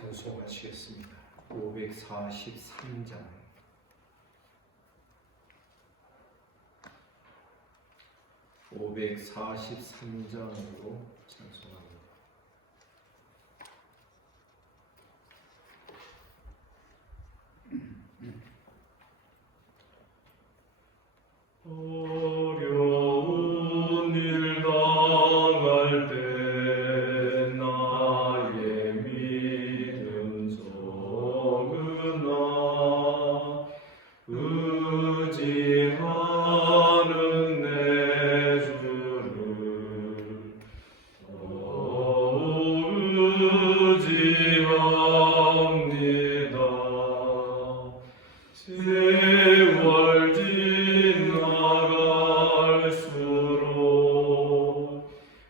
찬송하시겠습니다. 543장 543장으로 찬송합니다. 어려운 일 당할 때 나의 믿음 적으나 의지하는 내 주를 의지합니다. 세월 지나갈수록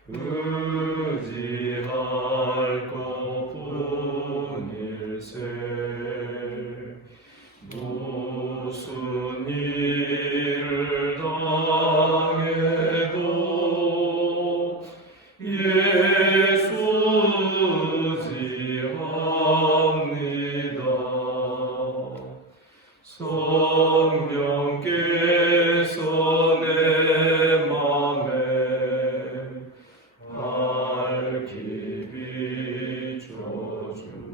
의지할 것뿐일세. 무슨 일을 당해도 예수 의지합니다. 성령께서 내 맘에 밝히 비춰주시니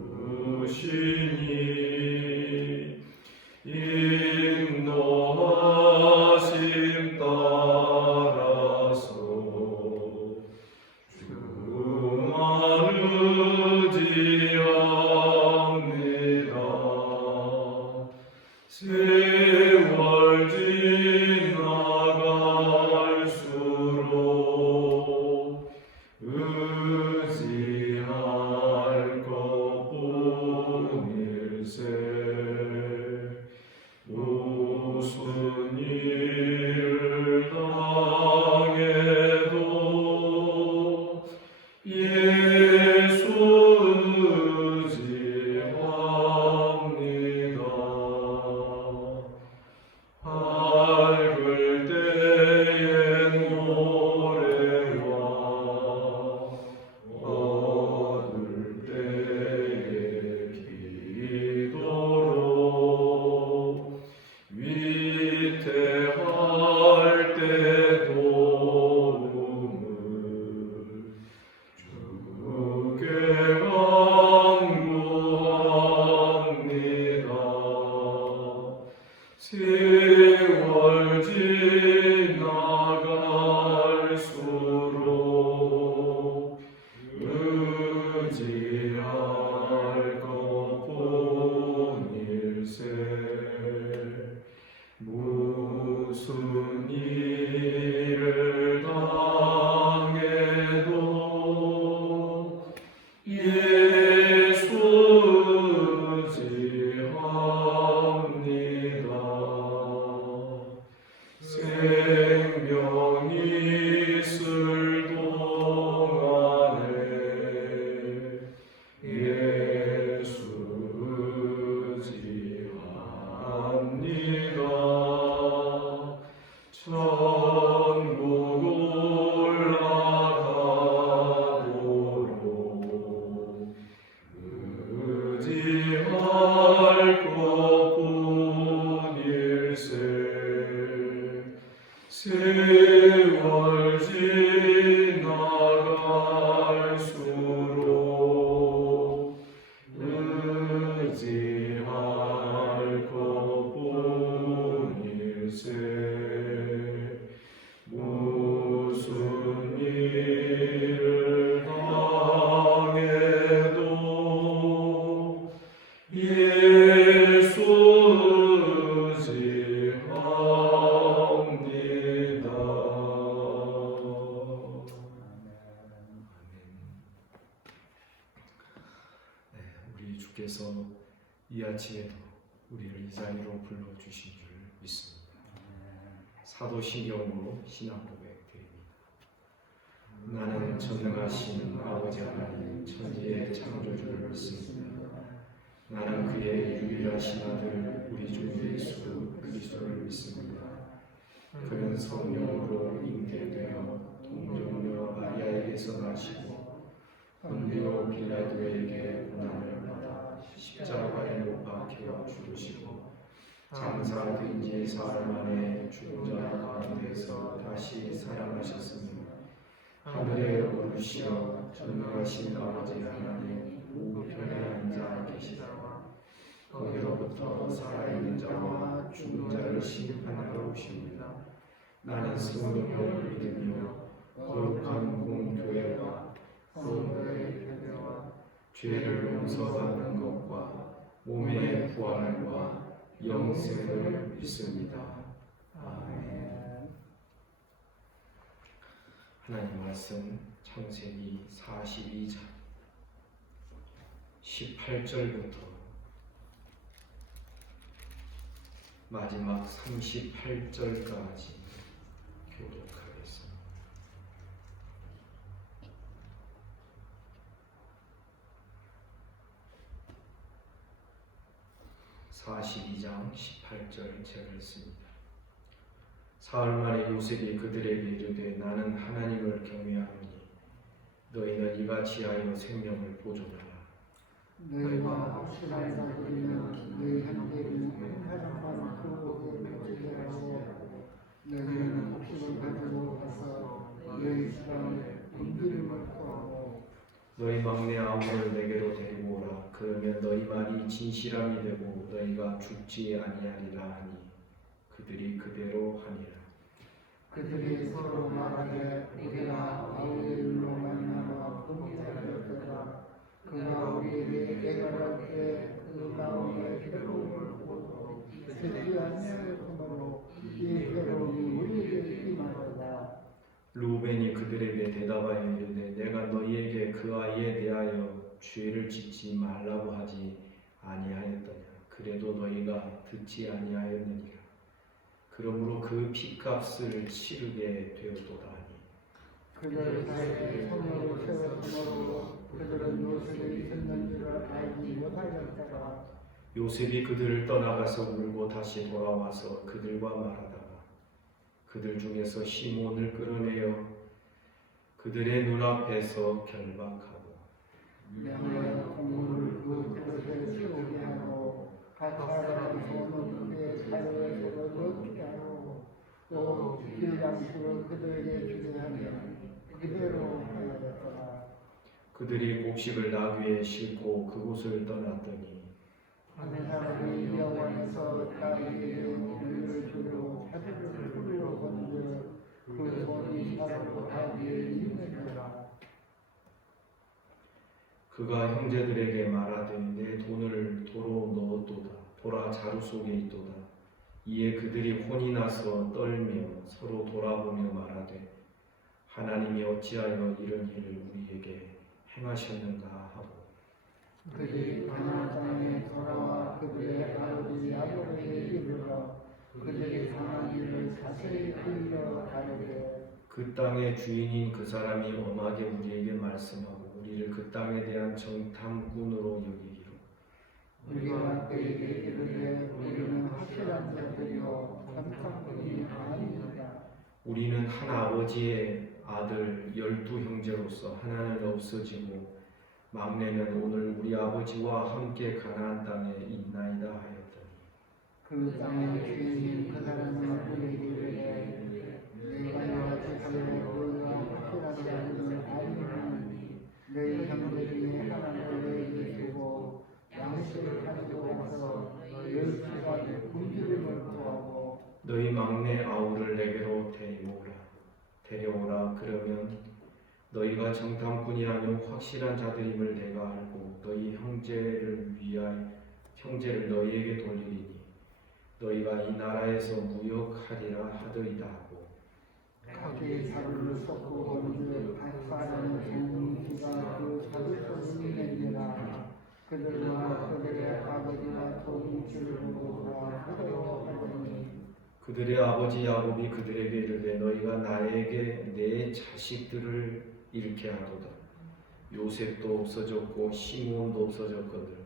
인도하심 따라서 주만 의지합니다. 세월 지나갈수록 의지할 것뿐일세. 무슨 일을 당해도 예수 의지합니다. 밝을 때엔 노래와 어두울 때에 기도로 위태할 때 도움을 주께 간구합니다. 세월 지나갈수록 의지할 것뿐일세. 무슨 일을 당해도 예수 의지합니다. 생명이 있을 동안에 예수 의지합니다. 천국 올라가도록 의지할 것뿐일세. 세월 지나갈수록 의지할 것뿐일세. 무슨 일을 당해도 예수 의지합니다. 우리 주께서 이 아침에도 우리를 이 자리로 불러주신 줄 믿습니다. 사도신경으로 신앙 고백 드립니다. 나는 전능하신 아버지 하나님 천지의 창조주를 믿습니다. 나는 그의 유일하신 아들 우리 주 예수 그리스도를 믿습니다. 그는 성령으로 잉태되어 동정녀 마리아에게서 나시고 본디오 빌라도에게 고난을 받아 요셉이 사흘 만에 죽은 자 가운데서 다시 살아나셨으며 하늘에 오르시어 전능하신 아버지 하나님 우편에 앉아 계시다가 거기로부터 살아있는 자와 죽은 자를 심판하러 오십니다. 나는 성령을 믿으며 거룩한 공교회와 성도의 교회와 죄를 용서받는 것과 몸의 부활과 영생을 믿습니다. 아멘. 하나님 말씀 창세기 42장 18절부터 마지막 38절까지 교독하겠습니다. 42장 18절 제가 읽습니다. 사흘 만에 요셉이 그들에게 이르되 나는 하나님을 경외하노니 너희는 이같이 하여 생명을 보존하라. 너희가 확실한 자들이면 너희 형제는 한 사람만 그곳에 모이게 하고 너희는 곡식을 가지고 가서 너희 집안에 분기름을 구하고 너희 막내 아우를 내게로 데리고 오라. 그러면 너희 말이 진실함이 되고 너희가 죽지 아니하리라 하니 그들이 그대로 하니라. 그들이 서로 말하되 우리가 아우의 일로 만나서 분기하였더라. 그가 우리에게 애걸할 때 그 마음에 괴로움을 보고 듣지 아니하였으므로 이 괴로움이 우리에게 임하도다. 루벤이 그들에게 대답하여 이르되 내가 너희에게 그 아이에 대하여 죄를 짓지 말라고 하지 아니하였더냐. 그래도 너희가 듣지 아니하였느니라. 그러므로 그 피값을 치르게 되었도다 하니 그들 사이에 성령을 세웠으므로 그들은 요셉이 있었는 줄을 알지 못하였다가 요셉이 그들을 떠나가서 울고 다시 돌아와서 그들과 말하다가 그들 중에서 시몬을 끌어내어 그들의 눈앞에서 결박하고 명의 공물을 그 그릇에 채우게 하고 각 사람의 손은 그의 자료에서 넣게 하고 또 길장수를 그들에게 주게 하면 그대로 하였더라. 그들이 곡식을 나귀에 싣고 그곳을 떠났더니 한 사람이 여호와에서 나에게 물을 주고 자기를 풀로 건져 그 손이 사람으로 나귀에 있느니라. 그가 형제들에게 말하되 내 돈을 도로 넣었도다. 보라 자루 속에 있도다. 이에 그들이 혼이 나서 떨며 서로 돌아보며 말하되 하나님이 어찌하여 이런 일을 우리에게 행하셨는가 하고 그들이 가나안 땅에 돌아와 그들의 아버지 야곱에게 이르러 그들이 당한 일을 자세히 들려 가르되 그 땅의 주인인 그 사람이 엄하게 우리에게 말씀하고 우리를 그 땅에 대한 정탐꾼으로 여기기로 우리가 그에게 이르되 우리는 확실한 자들이요 정탐꾼이 아닙니다. 우리는 한 아버지의 아들 12형제로서 하나는 없어지고 막내는 오늘 우리 아버지와 함께 가나안 땅에 있나이다 하였더니 그 땅의 주인인 그 사람은 우리에게 이르되 내가 너한테 하여 너희가 확실한 자들은 아니하니 너희 형제 중에 하나를 너희에게 주고 양식을 가지고 가서 너희 집안에 분기름을 구하고 너희 막내 아우를 내게로 데려오라. 그러면 너희가 정탐꾼이 아니오 확실한 자들임을 내가 알고 너희 형제를 너희에게 돌리리니 너희가 이 나라에서 무역하리라 하더이다 하고 각기 자루를 쏟고 건져 각 사람의 종기가 그 자루 속에 있느니라. 그들과 그들의 아버지가 도둑질을 보고가 그대로 하더니 그들의 아버지 야곱이 그들에게 이르되 너희가 나에게 내 자식들을 잃게 하도다. 요셉도 없어졌고 시므온도 없어졌거늘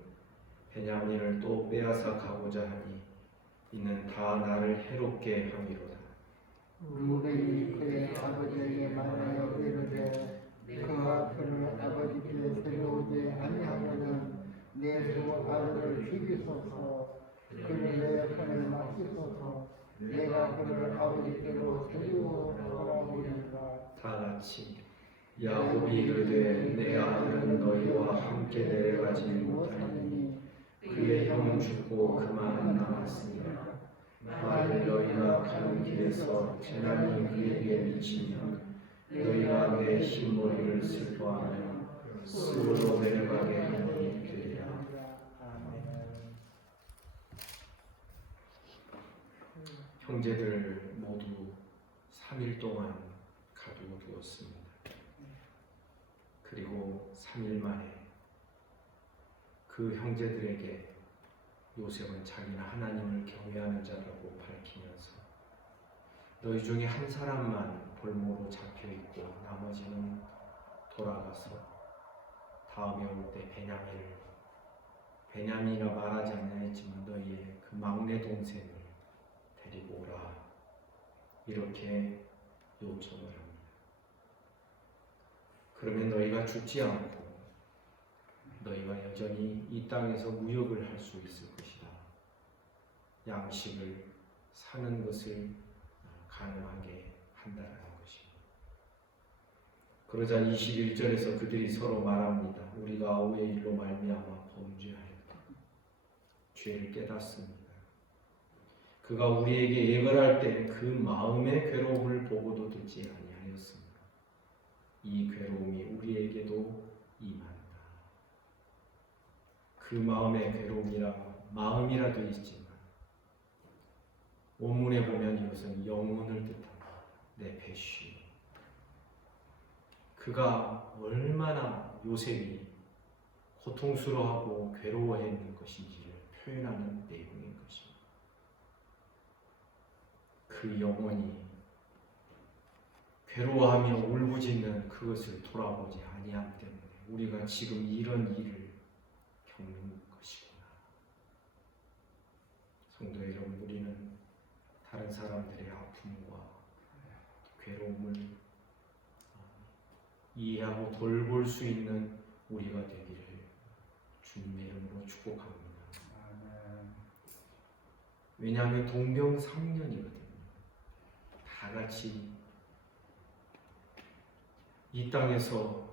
베냐민을 또 빼앗아 가고자 하니 이는 다 나를 해롭게 함이로다. 루벤이 그의 아버지에게 말하여 이르되 그가 그를 아버지께 데려오지 아니하거든 내 두 아들을 죽이소서 그를 내 손에 맡기소서 내가 그를 아버지께로 데리고 돌아오리라. 다 같이 야곱이 이르되 내 아들은 너희와 함께 내려가지 못하니 그의 형은 죽고 그만 남았으니라. 만일 너희가 가는 길에서 재난이 그에게 미치면 너희가 내 흰머리를 슬퍼하며 스스로 내려가게 하니 되리라. 형제들 모두 3일 동안 가두어 두었습니다. 그리고 3일 만에 그 형제들에게 요셉은 자기는 하나님을 경외하는 자라고 밝히면서 너희 중에 한 사람만 볼모로 잡혀 있고 나머지는 돌아가서 다음에 올 때 베냐민이라 말하지 않았지만 너희의 그 막내 동생을 데리고 오라 이렇게 요청을 합니다. 그러면 너희가 죽지 않고 너희가 여전히 이 땅에서 무역을 할 수 있을 것이다. 양식을 사는 것을 가능하게 한다는 것입니다. 그러자 21절에서 그들이 서로 말합니다. 우리가 아우의 일로 말미암아 범죄하였다. 죄를 깨닫습니다. 그가 우리에게 예언할 때 그 마음의 괴로움을 보고도 듣지 아니하였습니다. 이 괴로움이 우리에게도 임한다. 그 마음의 마음이라 되어 있지만 원문에 보면 이것은 영혼을 뜻합니다. 내 배쉬. 그가 얼마나 요셉이 고통스러워하고 괴로워했는 것인지를 표현하는 내용인 것입니다. 그 영혼이 괴로워하며 울부짖는 그것을 돌아보지 아니하기 때문에 우리가 지금 이런 일을 겪는 것이구나. 성도 여러분, 우리는 다른 사람들의 아픔과 괴로움을 이해하고 돌볼 수 있는 우리가 되기를 주님의 이름으로 축복합니다. 왜냐하면 동병상련이거든요. 다 같이 이 땅에서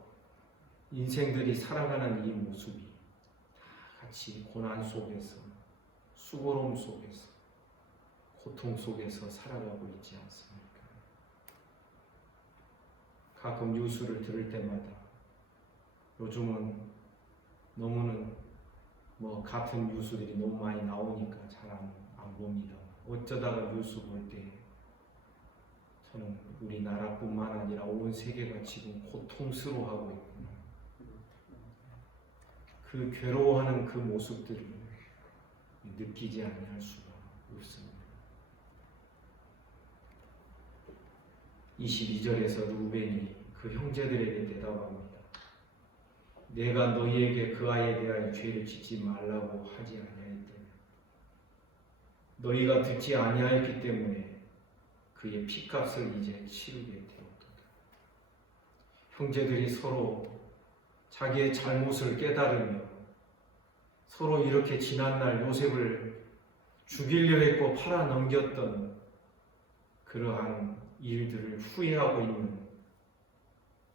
인생들이 살아가는 이 모습이 다 같이 고난 속에서, 수고로움 속에서, 고통 속에서 살아가고 있지 않습니까? 가끔 뉴스를 들을 때마다 요즘은 너무는 같은 뉴스들이 너무 많이 나오니까 잘 안 봅니다. 어쩌다가 뉴스 볼 때 저는 우리나라뿐만 아니라 온 세계가 지금 고통스러워하고 있구나. 그 괴로워하는 그 모습들을 느끼지 아니할 수가 없습니다. 22절에서 루벤이 그 형제들에게 대답합니다. 내가 너희에게 그 아이에 대하여 죄를 짓지 말라고 하지 아니하였더니 너희가 듣지 아니하였기 때문에 그의 핏값을 이제 치르게 되었도다. 형제들이 서로 자기의 잘못을 깨달으며 서로 이렇게 지난날 요셉을 죽이려 했고 팔아넘겼던 그러한 일들을 후회하고 있는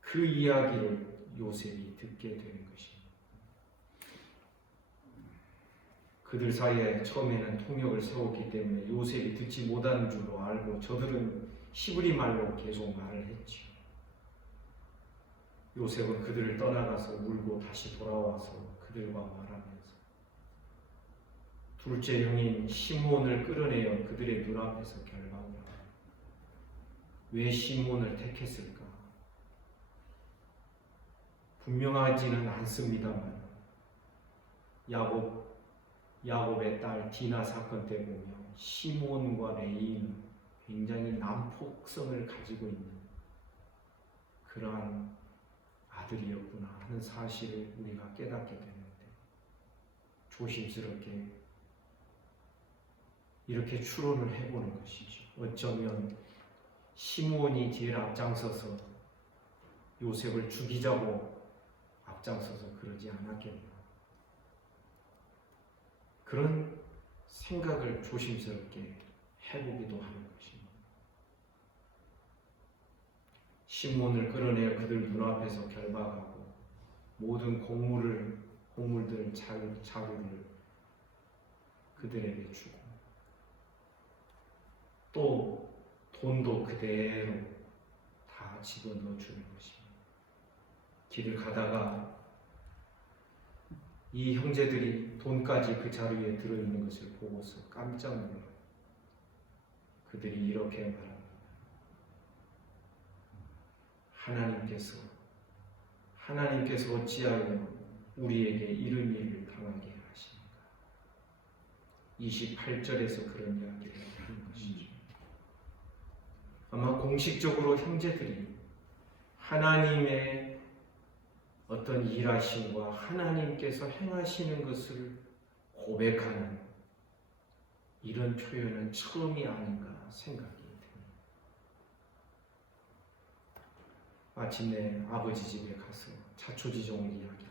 그 이야기를 요셉이 듣게 되는 것입니다. 그들 사이에 처음에는 통역을 세웠기 때문에 요셉이 듣지 못하는 줄로 알고 저들은 히브리 말로 계속 말을 했지요. 요셉은 그들을 떠나가서 울고 다시 돌아와서 그들과 말하면서 둘째 형인 시므온을 끌어내어 그들의 눈앞에서 결박을 합니다. 왜 시므온을 택했을까? 분명하지는 않습니다만 야곱의 딸 디나 사건 때 보면 시므온과 레위는 굉장히 난폭성을 가지고 있는 그러한 아들이었구나 하는 사실을 우리가 깨닫게 되는데 조심스럽게 이렇게 추론을 해보는 것이죠. 어쩌면 시므온이 제일 앞장서서 요셉을 죽이자고 앞장서서 그러지 않았겠나. 그런 생각을 조심스럽게 해보기도 하는 것입니다. 시몬을 끌어내 그들 눈앞에서 결박하고 모든 곡물들 자루를 그들에게 주고 또 돈도 그대로 다 집어넣어 주는 것입니다. 길을 가다가 이 형제들이 돈까지 그 자루에 들어있는 것을 보고서 깜짝 놀라요. 그들이 이렇게 말합니다. 하나님께서 어찌하여 우리에게 이런 일을 당하게 하십니까? 28절에서 그런 이야기를 하는 것이죠. 아마 공식적으로 형제들이 하나님의 어떤 일하심과 하나님께서 행하시는 것을 고백하는 이런 표현은 처음이 아닌가 생각이 듭니다. 마침내 아버지 집에 가서 자초지종을 이야기합니다.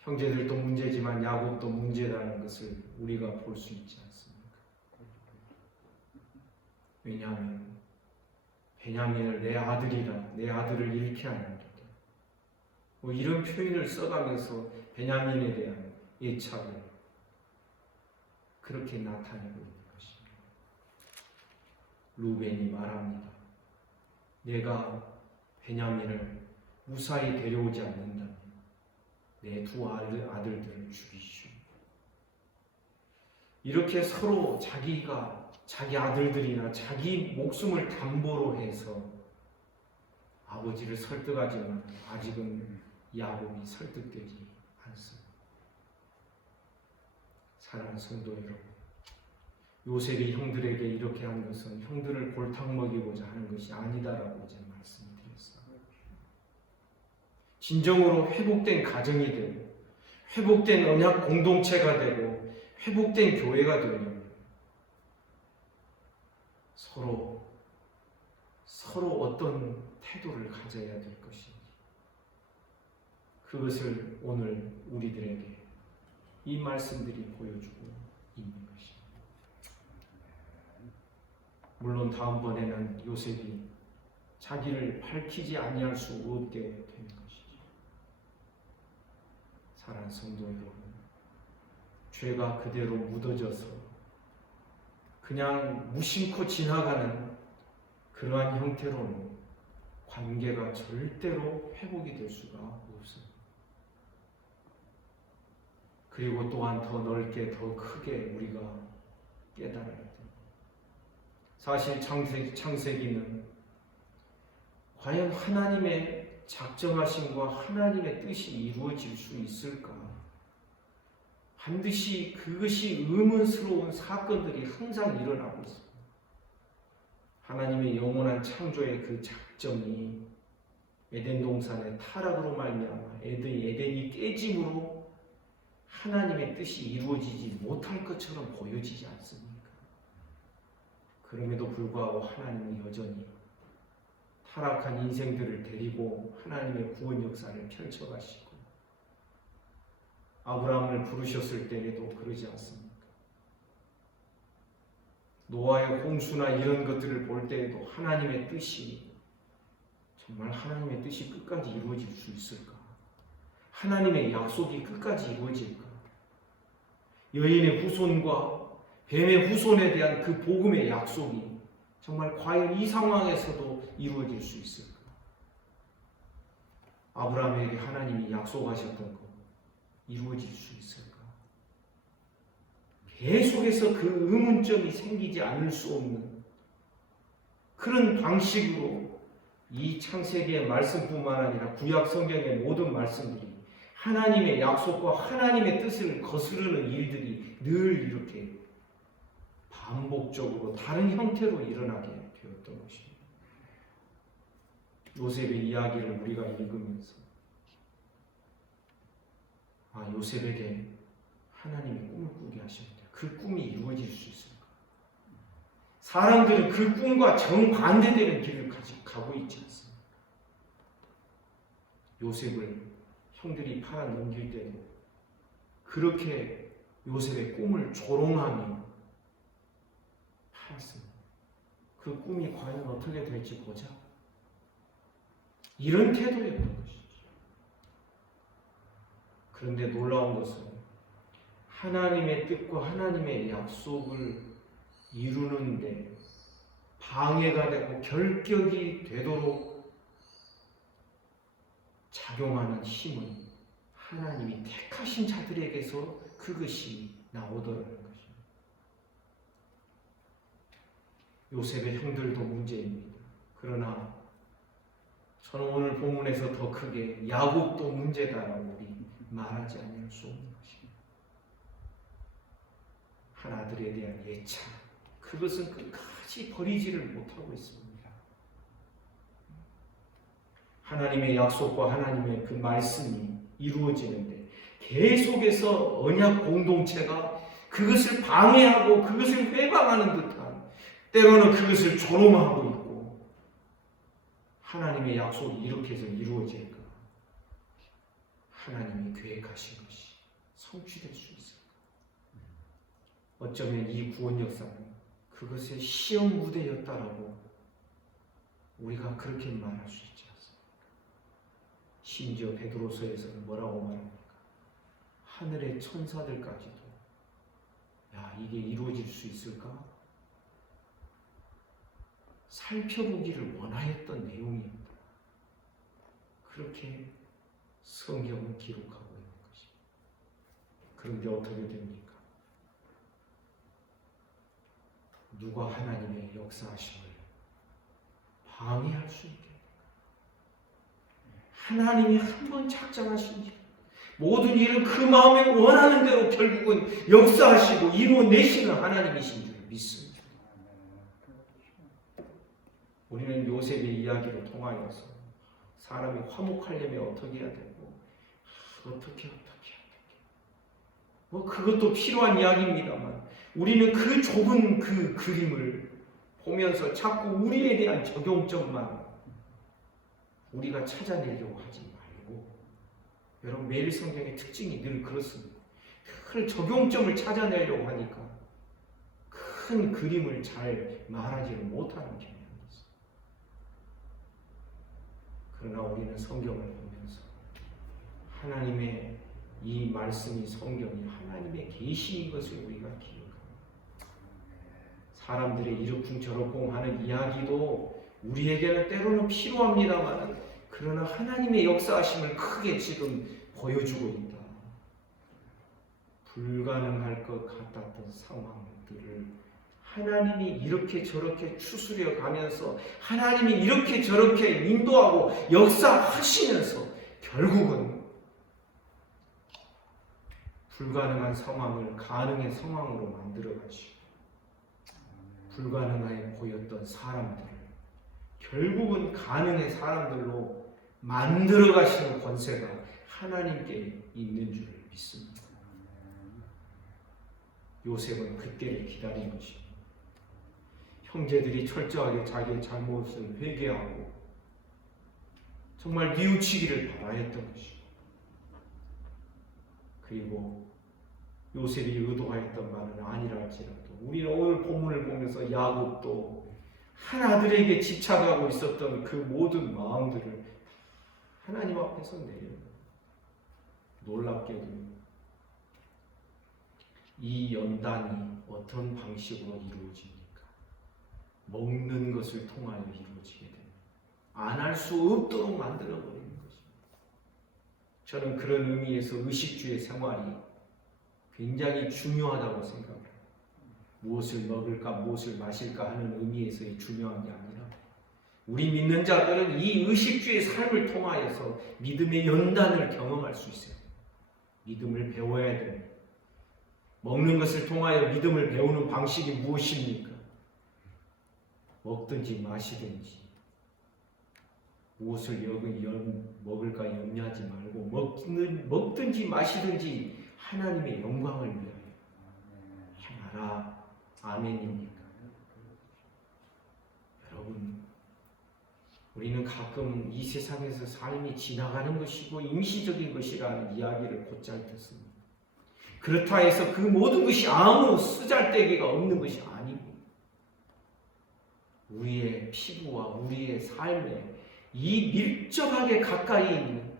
형제들도 문제지만 야곱도 문제라는 것을 우리가 볼 수 있지 않습니까? 왜냐하면 베냐민을 내 아들이라 내 아들을 잃게 하는 뭐 이런 표현을 써가면서 베냐민에 대한 애착을 그렇게 나타내고 있는 것입니다. 루벤이 말합니다. 내가 베냐민을 무사히 데려오지 않는다면 내 두 아들들을 죽이시오. 이렇게 서로 자기 아들들이나 자기 목숨을 담보로 해서 아버지를 설득하지만 아직은 야곱이 설득되지 않습니다. 사랑하는 성도 여러분, 요셉이 형들에게 이렇게 한 것은 형들을 골탕 먹이고자 하는 것이 아니다라고 이제 말씀드렸어요. 진정으로 회복된 가정이 되고 회복된 언약 공동체가 되고 회복된 교회가 되면 서로 어떤 태도를 가져야 될 것인지 그것을 오늘 우리들에게 이 말씀들이 보여주고 있는 것입니다. 물론 다음번에는 요셉이 자기를 밝히지 아니할 수 없게 되는 것이죠. 사랑하는 성도 여러분, 죄가 그대로 묻어져서 그냥 무심코 지나가는 그러한 형태로는 관계가 절대로 회복이 될 수가 없습니다. 그리고 또한 더 넓게 더 크게 우리가 깨달아야 됩니다. 사실 창세기는 과연 하나님의 작정하심과 하나님의 뜻이 이루어질 수 있을까? 반드시 그것이 의문스러운 사건들이 항상 일어나고 있습니다. 하나님의 영원한 창조의 그 작정이 에덴 동산의 타락으로 말미암아 에덴이 깨짐으로 하나님의 뜻이 이루어지지 못할 것처럼 보여지지 않습니까? 그럼에도 불구하고 하나님은 여전히 타락한 인생들을 데리고 하나님의 구원 역사를 펼쳐가시고 아브라함을 부르셨을 때에도 그러지 않습니까? 노아의 홍수나 이런 것들을 볼 때에도 하나님의 뜻이 정말 하나님의 뜻이 끝까지 이루어질 수 있을까? 하나님의 약속이 끝까지 이루어질까? 여인의 후손과 뱀의 후손에 대한 그 복음의 약속이 정말 과연 이 상황에서도 이루어질 수 있을까? 아브라함에게 하나님이 약속하셨던 것 이루어질 수 있을까? 계속해서 그 의문점이 생기지 않을 수 없는 그런 방식으로 이 창세기의 말씀뿐만 아니라 구약 성경의 모든 말씀들이 하나님의 약속과 하나님의 뜻을 거스르는 일들이 늘 이렇게 반복적으로 다른 형태로 일어나게 되었던 것입니다. 요셉의 이야기를 우리가 읽으면서 요셉에게 하나님이 꿈을 꾸게 하십니다. 그 꿈이 이루어질 수 있을까? 사람들은 그 꿈과 정반대되는 길을 가고 있지 않습니까? 요셉을 형들이 팔아 넘길 때도 그렇게 요셉의 꿈을 조롱하며 하였습니다. 그 꿈이 과연 어떻게 될지 보자. 이런 태도였던 것이죠. 그런데 놀라운 것은 하나님의 뜻과 하나님의 약속을 이루는데 방해가 되고 결격이 되도록 작용하는 힘은 하나님이 택하신 자들에게서 그것이 나오더라는 것입니다. 요셉의 형들도 문제입니다. 그러나 저는 오늘 본문에서 더 크게 야곱도 문제다라고 우리 말하지 않을 수 없는 것입니다. 한 아들에 대한 예찬, 그것은 끝까지 버리지를 못하고 있습니다. 하나님의 약속과 하나님의 그 말씀이 이루어지는데 계속해서 언약 공동체가 그것을 방해하고 그것을 회방하는 듯한, 때로는 그것을 조롱하고 있고, 하나님의 약속이 이렇게 해서 이루어질까? 하나님이 계획하신 것이 성취될 수 있을까? 어쩌면 이 구원 역사는 그것의 시험 무대였다라고 우리가 그렇게 말할 수 있지 않습니까? 심지어 베드로서에서는 뭐라고 말합니까? 하늘의 천사들까지도 야, 이게 이루어질 수 있을까? 살펴보기를 원하였던 내용입니다. 그렇게 성경은 기록하고 있는 것입니다. 그런데 어떻게 됩니까? 누가 하나님의 역사하심을 방해할 수 있게? 하나님이 한 번 작정하신 일, 모든 일은 그 마음에 원하는 대로 결국은 역사하시고 이루어내시는 하나님이신 줄 믿습니다. 우리는 요셉의 이야기를 통하여서 사람이 화목하려면 어떻게 해야 되고, 어떻게 뭐 그것도 필요한 이야기입니다만, 우리는 그 좁은 그 그림을 보면서 자꾸 우리에 대한 적용점만 우리가 찾아내려고 하지 말고, 여러분 매일 성경의 특징이 늘 그렇습니다. 큰 적용점을 찾아내려고 하니까 큰 그림을 잘 말하지를 못하는 경향이 있습니다. 그러나 우리는 성경을 보면서 하나님의 이 말씀이, 성경이 하나님의 계시인 것을 우리가 기억합니다. 사람들의 이러쿵저러쿵 하는 이야기도 우리에게는 때로는 필요합니다만, 그러나 하나님의 역사하심을 크게 지금 보여주고 있다. 불가능할 것 같았던 상황들을 하나님이 이렇게 저렇게 추스려 가면서, 하나님이 이렇게 저렇게 인도하고 역사하시면서 결국은 불가능한 상황을 가능의 상황으로 만들어 가시고, 불가능하게 보였던 사람들을 결국은 가능의 사람들로 만들어 가시는 권세가 하나님께 있는 줄 믿습니다. 요셉은 그때를 기다린 것입니다. 형제들이 철저하게 자기의 잘못을 회개하고 정말 뉘우치기를 바라야 했던 것이고, 그리고 요셉이 의도하였던 바는 아니라 할지라도 우리는 오늘 본문을 보면서 야곱도 한 아들에게 집착하고 있었던 그 모든 마음들을 하나님 앞에서 내려요. 놀랍게도 이 연단이 어떤 방식으로 이루어집니까? 먹는 것을 통하여 이루어지게 됩니다. 안 할 수 없도록 만들어버리는 것입니다. 저는 그런 의미에서 의식주의 생활이 굉장히 중요하다고 생각합니다. 무엇을 먹을까, 무엇을 마실까 하는 의미에서의 중요한 게 아니라, 우리 믿는 자들은 이 의식주의 삶을 통하여서 믿음의 연단을 경험할 수 있어요. 믿음을 배워야 됩니다. 먹는 것을 통하여 믿음을 배우는 방식이 무엇입니까? 먹든지 마시든지 무엇을 먹을까 염려하지 말고 먹든지 마시든지 하나님의 영광을 위하여 행하라. 아멘입니까? 여러분, 우리는 가끔 이 세상에서 삶이 지나가는 것이고 임시적인 것이라는 이야기를 곧잘 듣습니다. 그렇다 해서 그 모든 것이 아무 쓰잘데기가 없는 것이 아니고, 우리의 피부와 우리의 삶에 이 밀접하게 가까이 있는,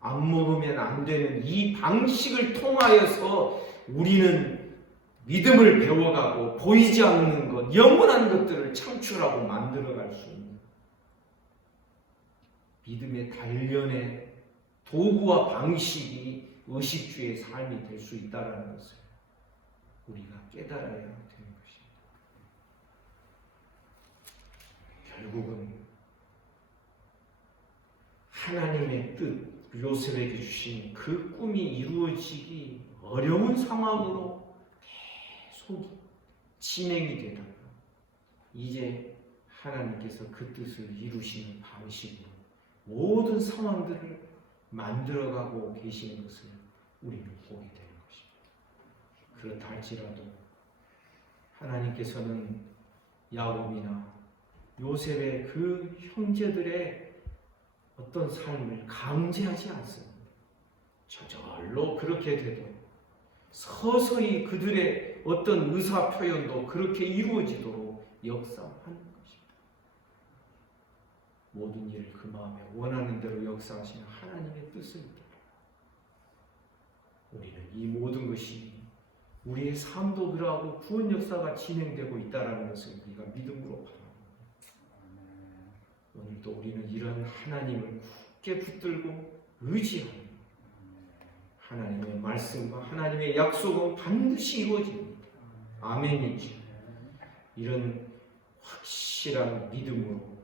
안 먹으면 안 되는 이 방식을 통하여서 우리는 믿음을 배워가고 보이지 않는 것, 영원한 것들을 창출하고 만들어갈 수 있는 믿음의 단련의 도구와 방식이 의식주의 삶이 될 수 있다는 것을 우리가 깨달아야 되는 것입니다. 결국은 하나님의 뜻, 요셉에게 주신 그 꿈이 이루어지기 어려운 상황으로 계속 진행이 되다가 이제 하나님께서 그 뜻을 이루시는 방식으로 모든 상황들을 만들어가고 계시는 것을 우리는 보게 되는 것입니다. 그렇다 할지라도 하나님께서는 야곱이나 요셉의 그 형제들의 어떤 삶을 강제하지 않습니다. 저절로 그렇게 되도 서서히 그들의 어떤 의사 표현도 그렇게 이루어지도록 역사하는 것입니다. 모든 일을 그 마음에 원하는 대로 역사하시는 하나님의 뜻을 따라 우리는 이 모든 것이 우리의 삶도 그러하고 구원 역사가 진행되고 있다는 것을 우리가 믿음으로 바랍니다. 오늘도 우리는 이런 하나님을 굳게 붙들고 의지하며 하나님의 말씀과 하나님의 약속은 반드시 이루어집니다. 아멘이죠. 이런 확실한 믿음으로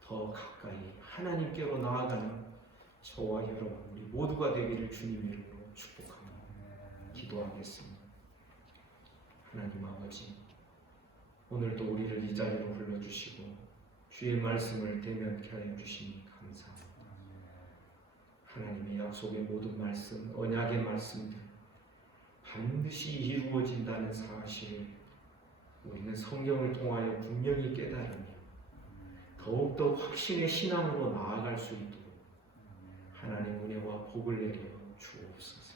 더 가까이 하나님께로 나아가는 저와 여러분 우리 모두가 되기를 주님의 이름으로 축복합니다. 기도하겠습니다. 하나님 아버지, 오늘도 우리를 이 자리로 불러주시고 주의 말씀을 대면케 하여 주시니 감사합니다. 하나님의 약속의 모든 말씀, 언약의 말씀들 반드시 이루어진다는 사실을 우리는 성경을 통하여 분명히 깨달으며 더욱더 확신의 신앙으로 나아갈 수 있도록 하나님 은혜와 복을 내려 주옵소서.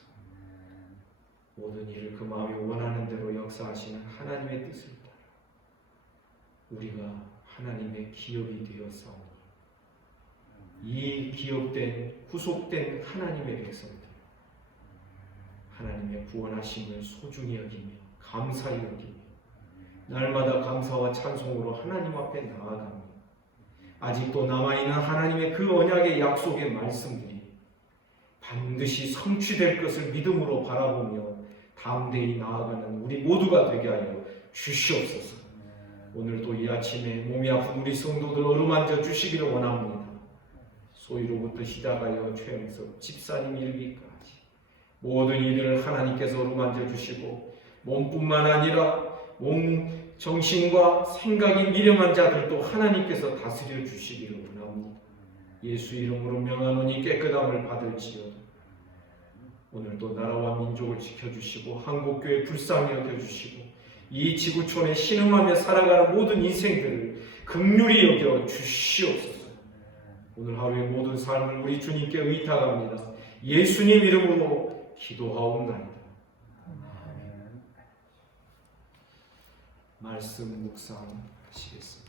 모든 일을 그 마음이 원하는 대로 역사하시는 하나님의 뜻을 따라 우리가 하나님의 기업이 되었사오니 이 기업된 구속된 하나님의 백성들 하나님의 구원하심을 소중히 여기며 감사히 여기며 날마다 감사와 찬송으로 하나님 앞에 나아가며 아직도 남아있는 하나님의 그 언약의 약속의 말씀들이 반드시 성취될 것을 믿음으로 바라보며 담대히 나아가는 우리 모두가 되게 하여 주시옵소서. 오늘도 이 아침에 몸이 아픈 우리 성도들 어루만져 주시기를 원합니다. 소위로부터 시작하여 최영섭 집사님 이르기까지 모든 이들을 하나님께서 어루만져 주시고 몸뿐만 아니라 몸, 정신과 생각이 미련한 자들도 하나님께서 다스려 주시기를 원합니다. 예수 이름으로 명하노니 깨끗함을 받을지어다. 오늘도 나라와 민족을 지켜주시고 한국교회 불쌍히 여겨주시고 이 지구촌에 신음하며 살아가는 모든 인생들을 긍휼히 여겨 주시옵소서. 오늘 하루의 모든 삶을 우리 주님께 의탁합니다. 예수님 이름으로 기도하옵나이다. 말씀 묵상하시겠습니다.